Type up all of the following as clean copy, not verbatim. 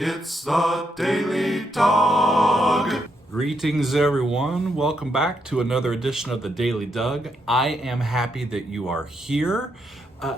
It's the Daily Dog. Greetings, everyone. Welcome back to another edition of the Daily Doug. I am happy that you are here.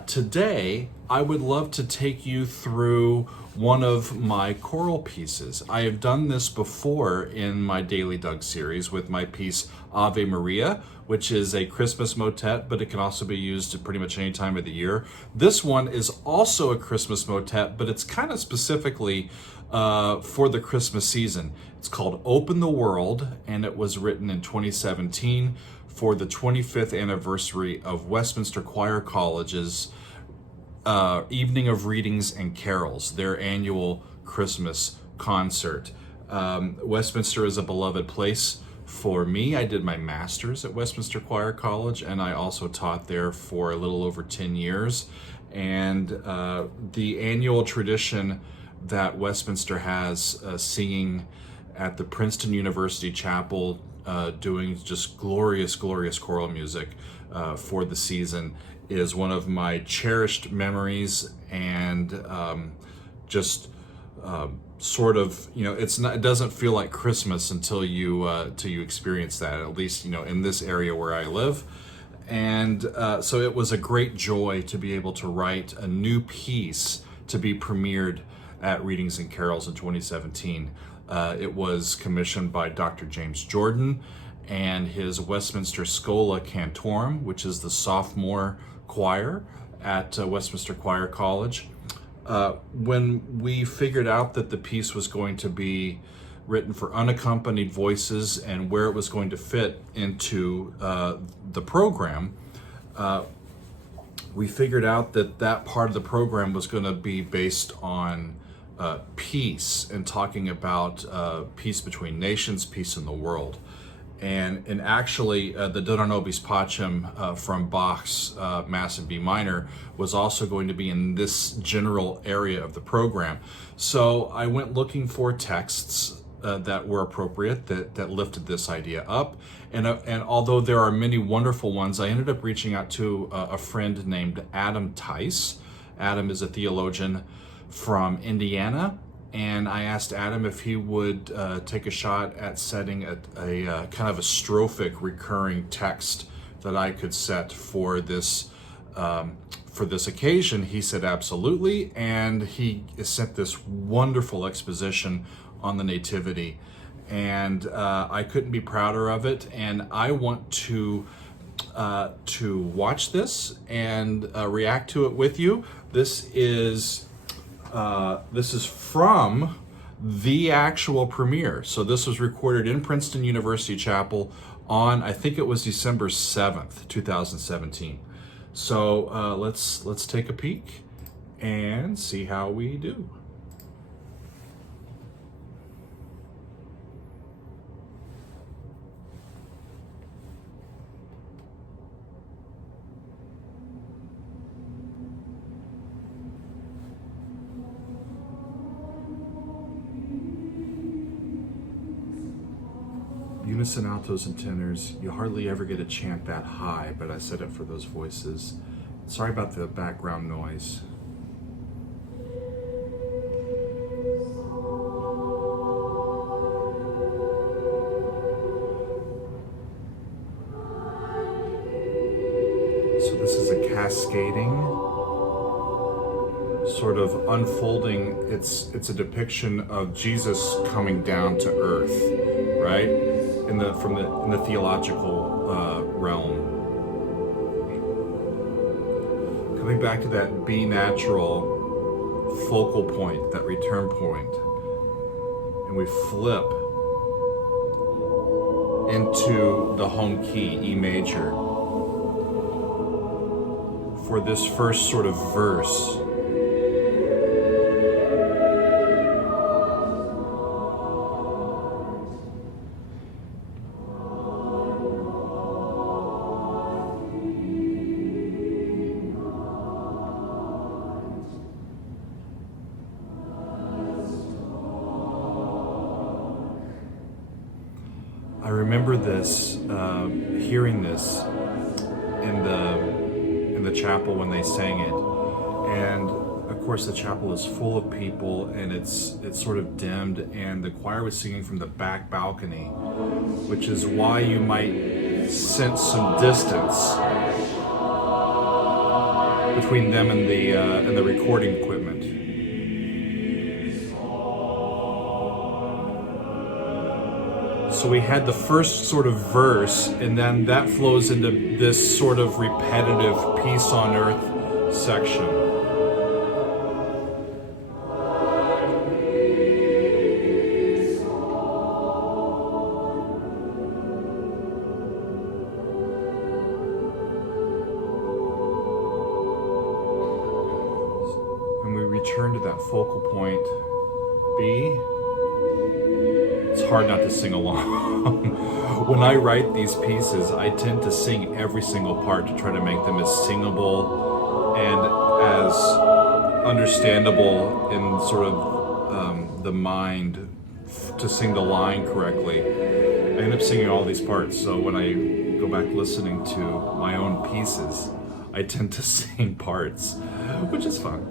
Today, I would love to take you through one of my choral pieces. I have done this before in my Daily Doug series with my piece Ave Maria, which is a Christmas motet, but it can also be used at pretty much any time of the year. This one is also a Christmas motet, but it's kind of specifically for the Christmas season. It's called Open the World, and it was written in 2017 for the 25th anniversary of Westminster Choir College's Evening of Readings and Carols, their annual Christmas concert. Westminster is a beloved place for me. I did my master's at Westminster Choir College, and I also taught there for a little over 10 years. And the annual tradition that Westminster has, singing at the Princeton University Chapel, doing just glorious choral music for the season, is one of my cherished memories, and sort of, it doesn't feel like Christmas until you experience that, at least, in this area where I live. And so it was a great joy to be able to write a new piece to be premiered at Readings and Carols in 2017. It was commissioned by Dr. James Jordan and his Westminster Schola Cantorum, which is the sophomore choir at Westminster Choir College. When we figured out that the piece was going to be written for unaccompanied voices and where it was going to fit into the program, we figured out that part of the program was going to be based on peace, and talking about peace between nations, peace in the world. And actually, the Dona Nobis Pacem from Bach's Mass in B minor was also going to be in this general area of the program. So I went looking for texts that were appropriate, that lifted this idea up. And although there are many wonderful ones, I ended up reaching out to a friend named Adam Tice. Adam is a theologian from Indiana, and I asked Adam if he would take a shot at setting a kind of a strophic recurring text that I could set for this occasion. He said absolutely, and he sent this wonderful exposition on the Nativity, and I couldn't be prouder of it. And I want to watch this and react to it with you. This is from the actual premiere. So this was recorded in Princeton University Chapel on, I think it was December 7th, 2017. So let's take a peek and see how we do. Unison altos and tenors, you hardly ever get a chant that high, but I set it for those voices. Sorry about the background noise. So this is a cascading, sort of unfolding. It's a depiction of Jesus coming down to earth, right? In the theological realm. Coming back to that B natural focal point, that return point, and we flip into the home key, E major, for this first sort of verse. I remember this, hearing this in the chapel when they sang it, and of course, the chapel is full of people, and it's sort of dimmed, and the choir was singing from the back balcony, which is why you might sense some distance between them and the recording equipment. So we had the first sort of verse, and then that flows into this sort of repetitive Peace on Earth section. And we return to that focal point, B. It's hard not to sing along. When I write these pieces, I tend to sing every single part to try to make them as singable and as understandable in sort of the mind to sing the line correctly. I end up singing all these parts, so when I go back listening to my own pieces, I tend to sing parts, which is fun.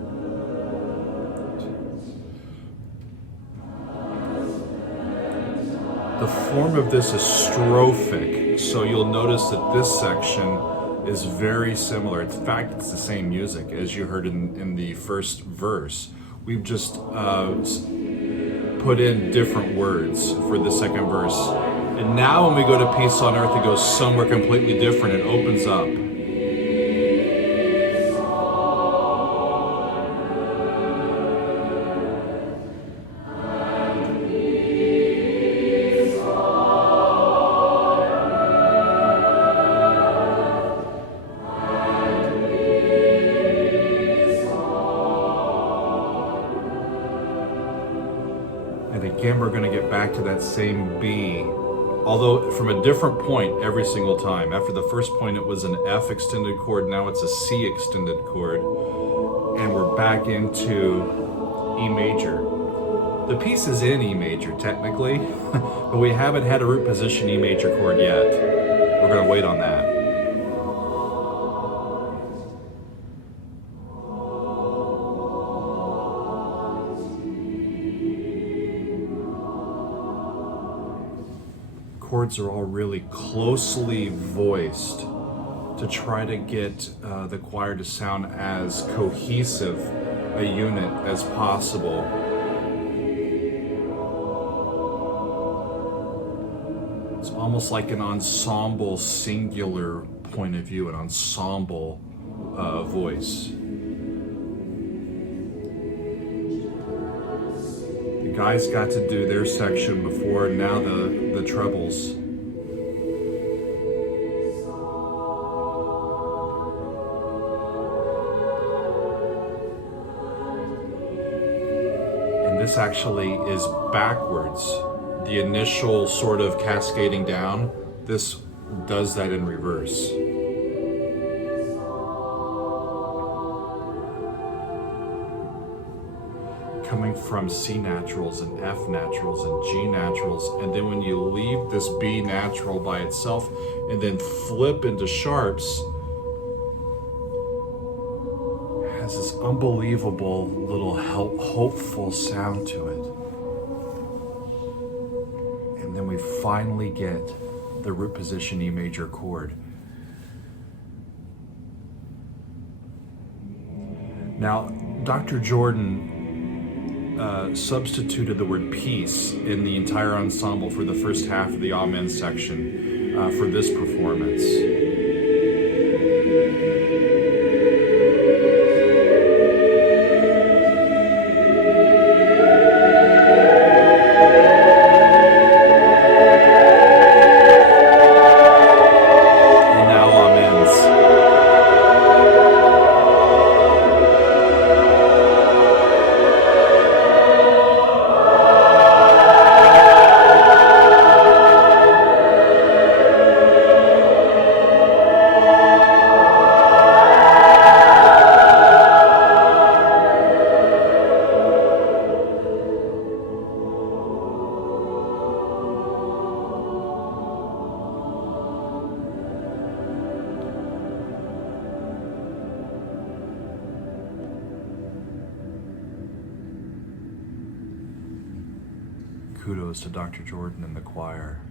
The form of this is strophic, so you'll notice that this section is very similar. In fact, it's the same music as you heard in the first verse. We've just put in different words for the second verse. And now when we go to Peace on Earth, it goes somewhere completely different. It opens up. And again, we're going to get back to that same B, although from a different point every single time. After the first point, it was an F extended chord. Now it's a C extended chord. And we're back into E major. The piece is in E major, technically, but we haven't had a root position E major chord yet. We're going to wait on that. Chords are all really closely voiced to try to get the choir to sound as cohesive a unit as possible. It's almost like an ensemble singular point of view, an ensemble voice. The guys got to do their section before, now the trebles. And this actually is backwards. The initial sort of cascading down, this does that in reverse. Coming from C naturals and F naturals and G naturals, and then when you leave this B natural by itself and then flip into sharps, it has this unbelievable little hopeful sound to it. And then we finally get the root position E major chord. Now, Dr. Jordan substituted the word peace in the entire ensemble for the first half of the Amen section for this performance. kudos to Dr. Jordan and the choir.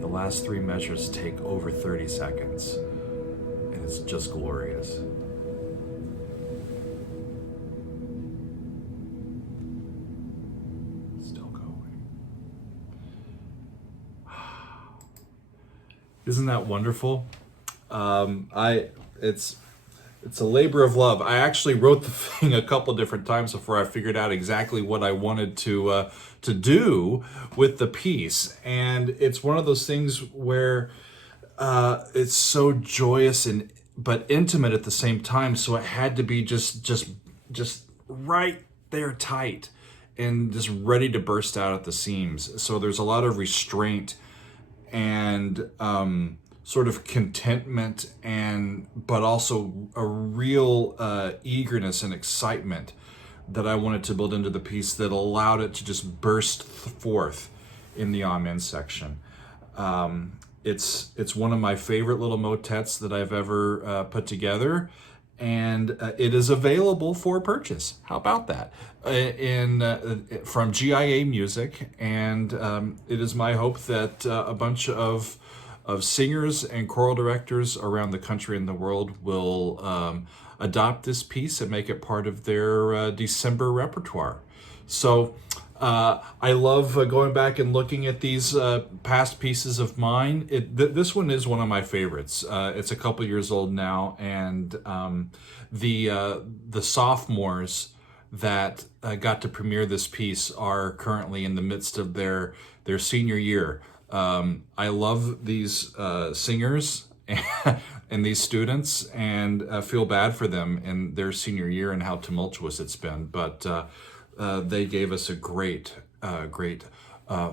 The last three measures take over 30 seconds, and it's just glorious. Still going. Isn't that wonderful? It's a labor of love. I actually wrote the thing a couple different times before I figured out exactly what I wanted to do with the piece, and it's one of those things where it's so joyous and but intimate at the same time. So it had to be just right there, tight, and just ready to burst out at the seams. So there's a lot of restraint and sort of contentment, but also a real eagerness and excitement that I wanted to build into the piece that allowed it to just burst forth in the Amen section. It's one of my favorite little motets that I've ever put together, and it is available for purchase. How about that? From GIA Music, and it is my hope that a bunch of singers and choral directors around the country and the world will adopt this piece and make it part of their December repertoire. So I love going back and looking at these past pieces of mine. This one is one of my favorites. It's a couple years old now, and the sophomores that got to premiere this piece are currently in the midst of their senior year. I love these singers and these students, and feel bad for them in their senior year and how tumultuous it's been. But they gave us a great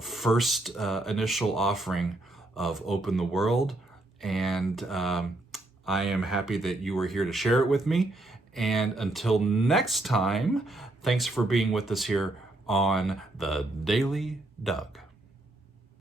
first initial offering of Open the World, and I am happy that you were here to share it with me. And until next time, thanks for being with us here on The Daily Doug.